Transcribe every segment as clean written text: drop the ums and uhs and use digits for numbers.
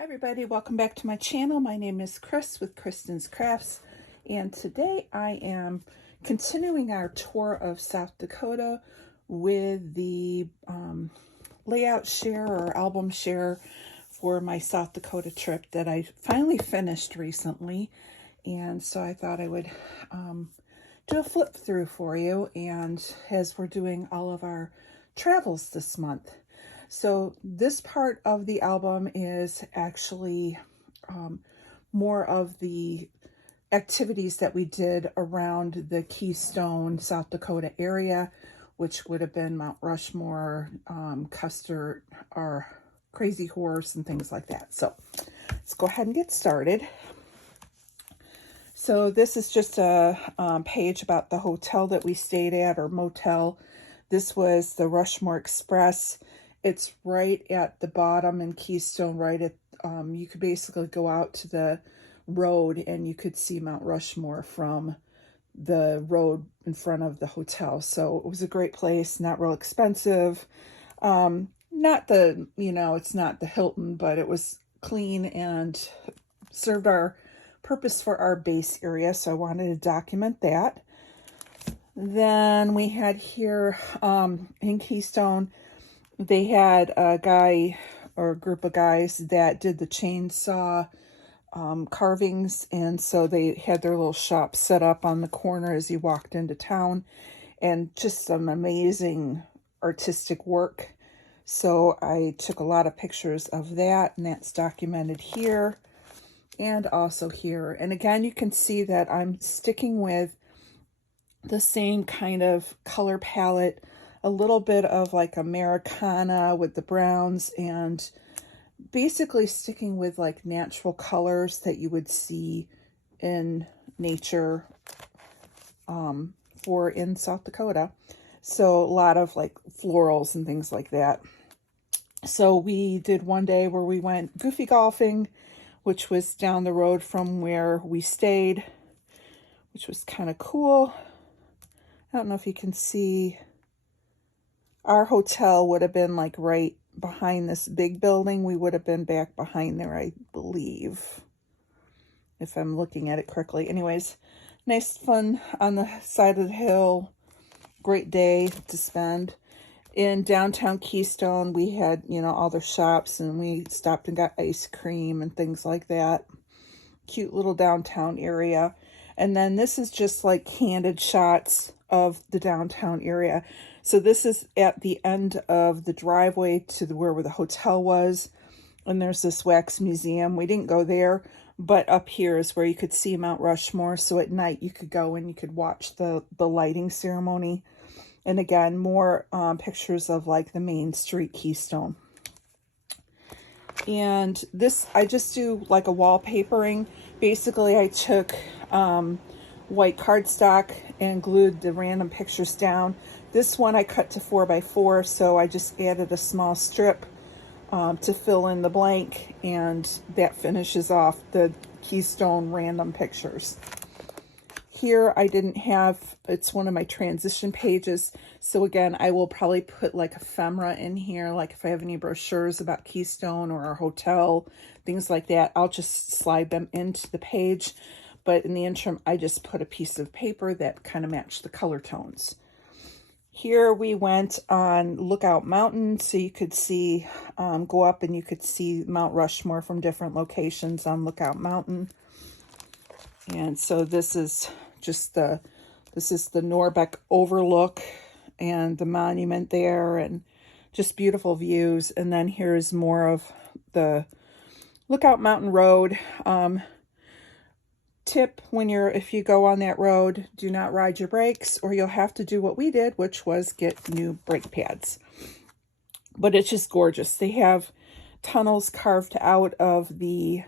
Hi everybody, welcome back to my channel. My name is Chris with Kristen Crafts, and today I am continuing our tour of South Dakota with the layout share or album share for my South Dakota trip that I finally finished recently. And so I thought I would do a flip through for you, and as we're doing all of our travels this month. So this part of the album is actually more of the activities that we did around the Keystone, South Dakota area, which would have been Mount Rushmore, Custer, or Crazy Horse, and things like that. So let's go ahead and get started. So this is just a page about the hotel that we stayed at, or motel. This was the Rushmore Express. It's right at the bottom in Keystone, right at, you could basically go out to the road and you could see Mount Rushmore from the road in front of the hotel. So it was a great place, not real expensive. Not the, it's not the Hilton, but it was clean and served our purpose for our base area. So I wanted to document that. Then we had here in Keystone, they had a guy or a group of guys that did the chainsaw carvings, and so they had their little shop set up on the corner as you walked into town, and just some amazing artistic work. So I took a lot of pictures of that, and that's documented here and also here. And again, you can see that I'm sticking with the same kind of color palette, a little bit of like Americana with the browns, and basically sticking with like natural colors that you would see in nature for in South Dakota. So a lot of like florals and things like that. So we did one day where we went goofy golfing, which was down the road from where we stayed, which was kind of cool. I don't know if you can see. Our hotel would have been like right behind this big building. We would have been back behind there, I believe, if I'm looking at it correctly. Anyways, nice fun on the side of the hill. Great day to spend. In downtown Keystone, we had, all their shops, and we stopped and got ice cream and things like that. Cute little downtown area. And then this is just like candid shots of the downtown area. So this is at the end of the driveway to where the hotel was. And there's this wax museum. We didn't go there, but up here is where you could see Mount Rushmore. So at night you could go and you could watch the lighting ceremony. And again, more pictures of like the main street Keystone. And this, I just do like a wallpapering. Basically, I took white cardstock and glued the random pictures down. This one I cut to 4x4, so I just added a small strip to fill in the blank, and that finishes off the Keystone random pictures. Here I didn't have, it's one of my transition pages, so again, I will probably put like ephemera in here, like if I have any brochures about Keystone or our hotel, things like that, I'll just slide them into the page. But in the interim, I just put a piece of paper that kind of matched the color tones. Here we went on Lookout Mountain, so you could see, go up and you could see Mount Rushmore from different locations on Lookout Mountain. And so this is just the Norbeck Overlook and the monument there, and just beautiful views. And then here's more of the Lookout Mountain Road. Tip, if you go on that road, do not ride your brakes, or you'll have to do what we did, which was get new brake pads. But it's just gorgeous. They have tunnels carved out of the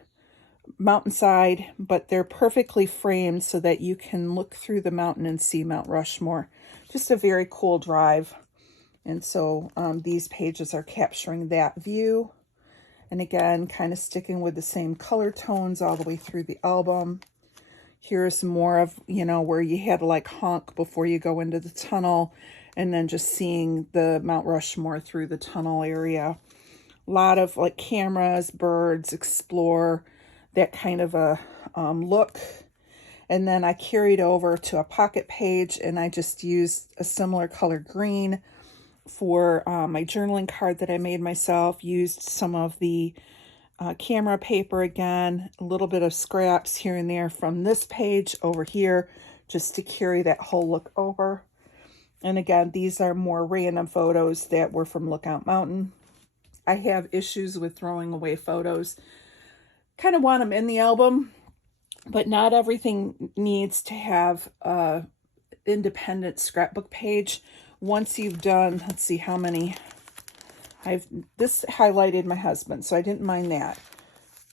mountainside, but they're perfectly framed so that you can look through the mountain and see Mount Rushmore. Just a very cool drive. And so these pages are capturing that view. And again, kind of sticking with the same color tones all the way through the album. Here's more of, where you had to like honk before you go into the tunnel, and then just seeing the Mount Rushmore through the tunnel area. A lot of like cameras, birds, explore, that kind of a look. And then I carried over to a pocket page, and I just used a similar color green for my journaling card that I made myself. Used some of the camera paper again, a little bit of scraps here and there from this page over here, just to carry that whole look over. And again, these are more random photos that were from Lookout Mountain. I have issues with throwing away photos. Kind of want them in the album, but not everything needs to have a independent scrapbook page. Once you've done, let's see how many, this highlighted my husband, so I didn't mind that.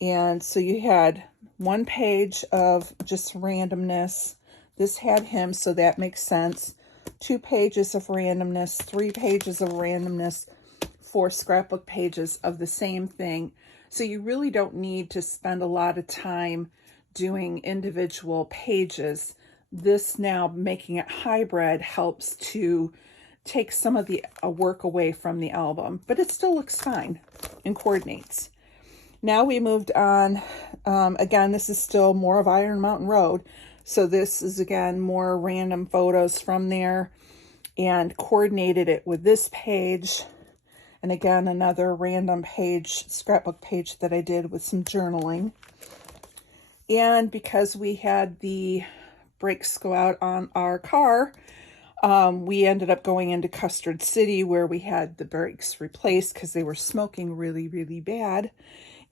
And so you had one page of just randomness. This had him, so that makes sense. 2 pages of randomness, 3 pages of randomness, 4 scrapbook pages of the same thing. So you really don't need to spend a lot of time doing individual pages. This now making it hybrid helps to take some of the work away from the album, but it still looks fine and coordinates. Now we moved on. Again, this is still more of Iron Mountain Road. So this is, again, more random photos from there, and coordinated it with this page. And again, another random page, scrapbook page that I did with some journaling. And because we had the brakes go out on our car, we ended up going into Custard City, where we had the brakes replaced because they were smoking really, really bad.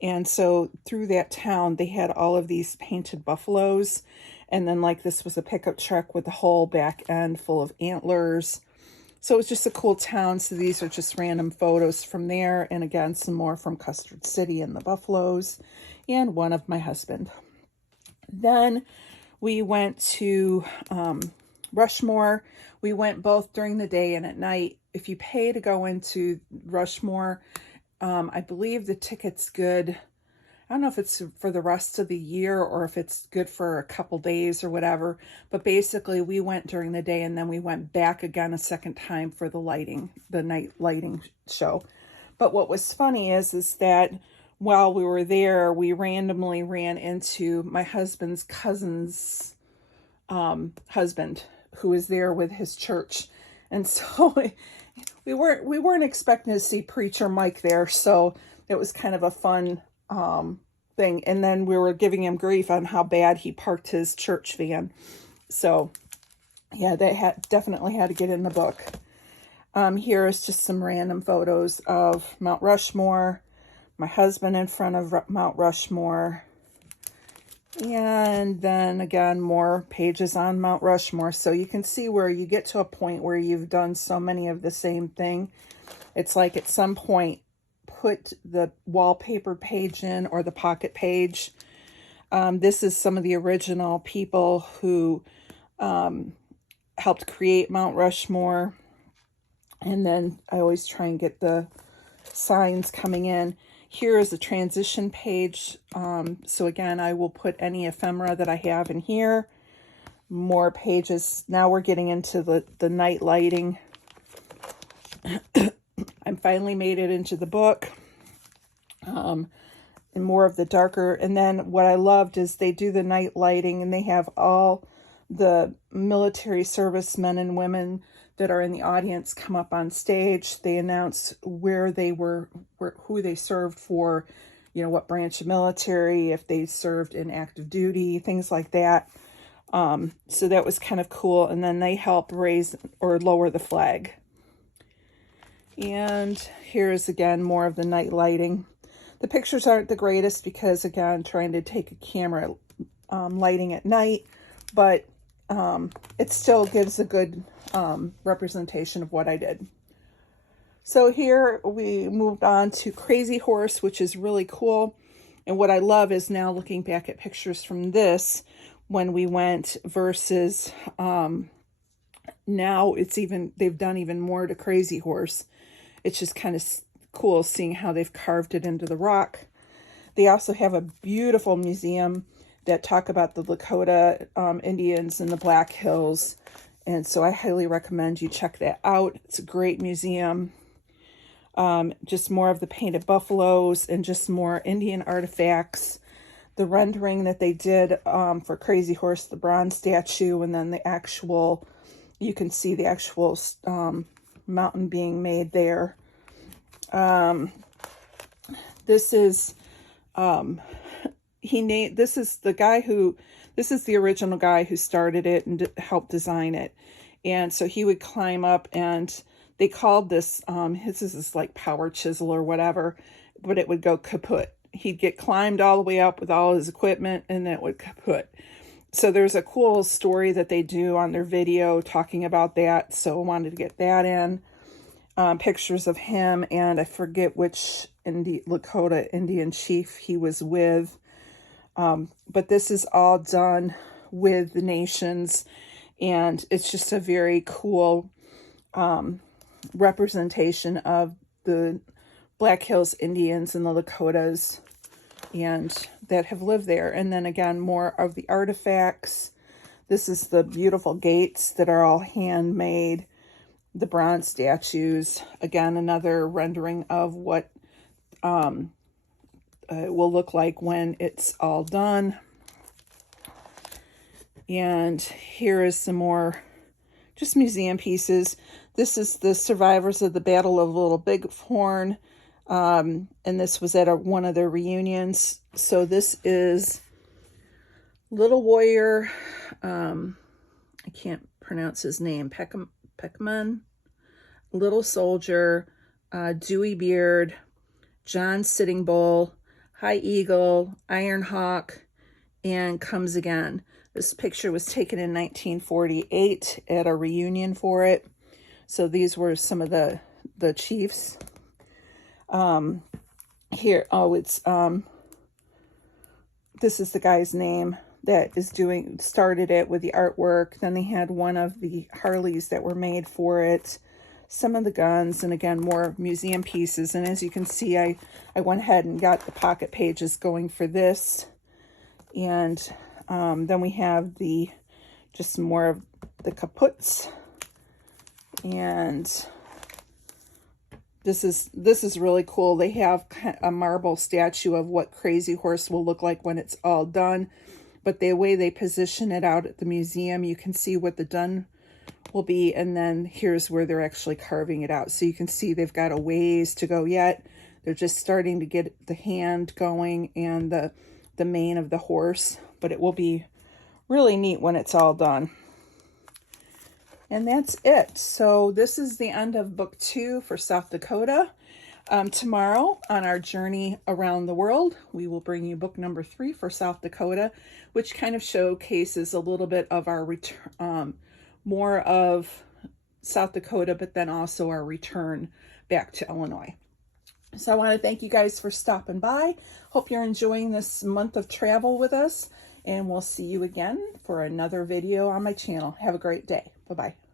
And so through that town, they had all of these painted buffaloes. And then like this was a pickup truck with the whole back end full of antlers. So it was just a cool town. So these are just random photos from there. And again, some more from Custard City and the buffaloes, and one of my husband. Then we went to Rushmore. We went both during the day and at night. If you pay to go into Rushmore, I believe the ticket's good. I don't know if it's for the rest of the year or if it's good for a couple days or whatever. But basically, we went during the day, and then we went back again a second time for the night lighting show. But what was funny is that while we were there, we randomly ran into my husband's cousin's husband, who was there with his church. And so we weren't expecting to see Preacher Mike there. So it was kind of a fun thing. And then we were giving him grief on how bad he parked his church van. So yeah, that definitely had to get in the book. Here is just some random photos of Mount Rushmore, my husband in front of Mount Rushmore, and then again, more pages on Mount Rushmore. So you can see where you get to a point where you've done so many of the same thing. It's like at some point, put the wallpaper page in or the pocket page. This is some of the original people who helped create Mount Rushmore. And then I always try and get the signs coming in. Here is a transition page. So again, I will put any ephemera that I have in here. More pages. Now we're getting into the night lighting. I finally made it into the book. And more of the darker. And then what I loved is they do the night lighting, and they have all the military servicemen and women that are in the audience come up on stage. They announce where they were, who they served for, you know, what branch of military, if they served in active duty, things like that. So that was kind of cool. And then they help raise or lower the flag. And here's again more of the night lighting. The pictures aren't the greatest because, again, trying to take a camera lighting at night, but it still gives a good representation of what I did. So here we moved on to Crazy Horse, which is really cool. And what I love is now looking back at pictures from this when we went versus now they've done even more to Crazy Horse. It's just kind of cool seeing how they've carved it into the rock. They also have a beautiful museum that talk about the Dakota Indians in the Black Hills. And so I highly recommend you check that out. It's a great museum. just more of the painted buffaloes and just more Indian artifacts. The rendering that they did for Crazy Horse, the bronze statue, and then the actual, you can see the actual mountain being made there. This is this is the original guy who started it and helped design it. And so he would climb up, and they called this, his is like power chisel or whatever, but it would go kaput. He'd get climbed all the way up with all his equipment, and then it would kaput. So there's a cool story that they do on their video talking about that. So I wanted to get that in. Pictures of him, and I forget which Lakota Indian chief he was with. But this is all done with the nations, and it's just a very cool representation of the Black Hills Indians and the Lakotas and that have lived there. And then again, more of the artifacts. This is the beautiful gates that are all handmade. The bronze statues, again, another rendering of what it will look like when it's all done. And here is some more just museum pieces. This is the survivors of the Battle of Little Bighorn, and this was at one of their reunions. So this is Little Warrior, I can't pronounce his name, Peckman, Little Soldier, Dewey Beard, John Sitting Bull, High Eagle, Iron Hawk, and Comes Again. This picture was taken in 1948 at a reunion for it. So these were some of the chiefs. Here, this is the guy's name that started it with the artwork. Then they had one of the Harleys that were made for it. Some of the guns, and again, more museum pieces. And as you can see, I went ahead and got the pocket pages going for this. And then we have just more of the kaputs. And this is really cool. They have a marble statue of what Crazy Horse will look like when it's all done. But the way they position it out at the museum, you can see what the done will be, and then here's where they're actually carving it out. So you can see they've got a ways to go yet. They're just starting to get the hand going and the mane of the horse, but it will be really neat when it's all done. And that's it. So this is the end of book 2 for South Dakota. Tomorrow on our journey around the world, we will bring you book number 3 for South Dakota, which kind of showcases a little bit of our return, more of South Dakota, but then also our return back to Illinois. So I want to thank you guys for stopping by. Hope you're enjoying this month of travel with us, and we'll see you again for another video on my channel. Have a great day. Bye-bye.